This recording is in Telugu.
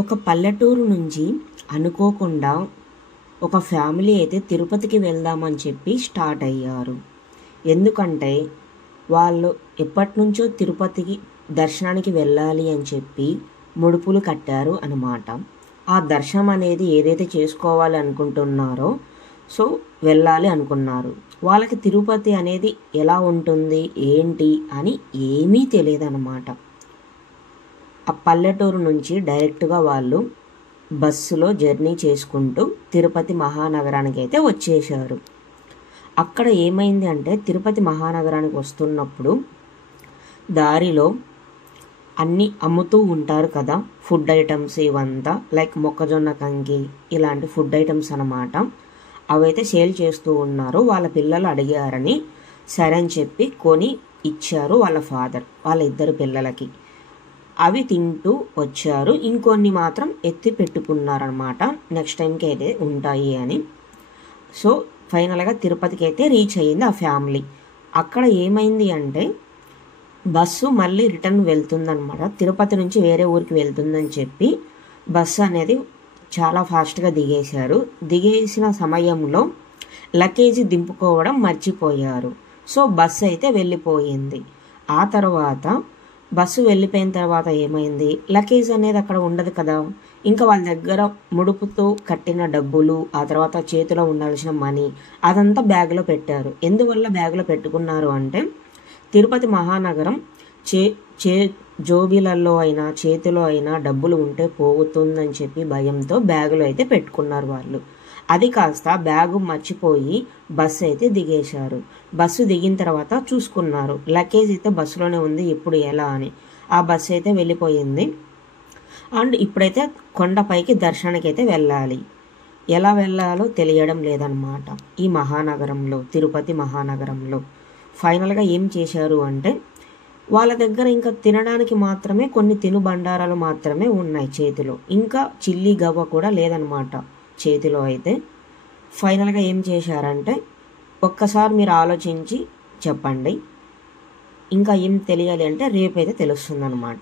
ఒక పల్లెటూరు నుంచి అనుకోకుండా ఒక ఫ్యామిలీ అయితే తిరుపతికి వెళ్దామని చెప్పి స్టార్ట్ అయ్యారు. ఎందుకంటే వాళ్ళు ఎప్పటినుంచో తిరుపతికి దర్శనానికి వెళ్ళాలి అని చెప్పి ముడుపులు కట్టారు అన్నమాట. ఆ దర్శనం అనేది ఏదైతే చేసుకోవాలి అనుకుంటున్నారో వెళ్ళాలి అనుకున్నారు. వాళ్ళకి తిరుపతి అనేది ఎలా ఉంటుంది ఏంటి అని ఏమీ తెలియదు అన్నమాట. ఆ పల్లెటూరు నుంచి డైరెక్ట్గా వాళ్ళు బస్సులో జర్నీ చేసుకుంటూ తిరుపతి మహానగరానికి అయితే వచ్చేసారు. అక్కడ ఏమైంది అంటే తిరుపతి మహానగరానికి వస్తున్నప్పుడు దారిలో అన్నీ అమ్ముతూ ఉంటారు కదా, ఫుడ్ ఐటమ్స్ ఇవంతా, లైక్ మొక్కజొన్న కంకి ఇలాంటి ఫుడ్ ఐటమ్స్ అన్నమాట. అవైతే సేల్ చేస్తూ ఉన్నారు. వాళ్ళ పిల్లలు అడిగారని సరే అని చెప్పి కొని ఇచ్చారు వాళ్ళ ఫాదర్ వాళ్ళ ఇద్దరు పిల్లలకి. అవి తింటూ వచ్చారు. ఇంకొన్ని మాత్రం ఎత్తి పెట్టుకున్నారనమాట, నెక్స్ట్ టైంకి అయితే ఉంటాయి అని. ఫైనల్గా తిరుపతికి అయితే రీచ్ అయ్యింది ఆ ఫ్యామిలీ. అక్కడ ఏమైంది అంటే బస్సు మళ్ళీ రిటర్న్ వెళ్తుందనమాట. తిరుపతి నుంచి వేరే ఊరికి వెళ్తుందని చెప్పి బస్సు అనేది చాలా ఫాస్ట్గా దిగేశారు. దిగేసిన సమయంలో లగేజీ దింపుకోవడం మర్చిపోయారు. బస్సు అయితే వెళ్ళిపోయింది. ఆ తర్వాత బస్సు వెళ్ళిపోయిన తర్వాత ఏమైంది, లగేజ్ అనేది అక్కడ ఉండదు కదా. ఇంకా వాళ్ళ దగ్గర ముడుపుతో కట్టిన డబ్బులు, ఆ తర్వాత చేతిలో ఉండాల్సిన మనీ అదంతా బ్యాగ్లో పెట్టారు. ఎందువల్ల బ్యాగ్లో పెట్టుకున్నారు అంటే తిరుపతి మహానగరం జోబీలలో అయినా చేతిలో అయినా డబ్బులు ఉంటే పోతుందని చెప్పి భయంతో బ్యాగులో అయితే పెట్టుకున్నారు వాళ్ళు. అది కాస్త బ్యాగు మర్చిపోయి బస్సు అయితే దిగేశారు. బస్సు దిగిన తర్వాత చూసుకున్నారు, లగేజ్ అయితే బస్సులోనే ఉంది, ఇప్పుడు ఎలా అని. ఆ బస్సు అయితే వెళ్ళిపోయింది. అండ్ ఇప్పుడైతే కొండపైకి దర్శనానికి అయితే వెళ్ళాలి. ఎలా వెళ్ళాలో తెలియడం లేదనమాట ఈ మహానగరంలో, తిరుపతి మహానగరంలో. ఫైనల్గా ఏం చేశారు అంటే వాళ్ళ దగ్గర ఇంకా తినడానికి మాత్రమే కొన్ని తినుబండారాలు మాత్రమే ఉన్నాయి చేతిలో, ఇంకా చిల్లి గవ్వ కూడా లేదనమాట చేతిలో. అయితే ఫైనల్గా ఏం చేశారంటే ఒక్కసారి మీరు ఆలోచించి చెప్పండి, ఇంకా ఏం తెలియాలి అంటే రేపైతే తెలుస్తుంది అనమాట.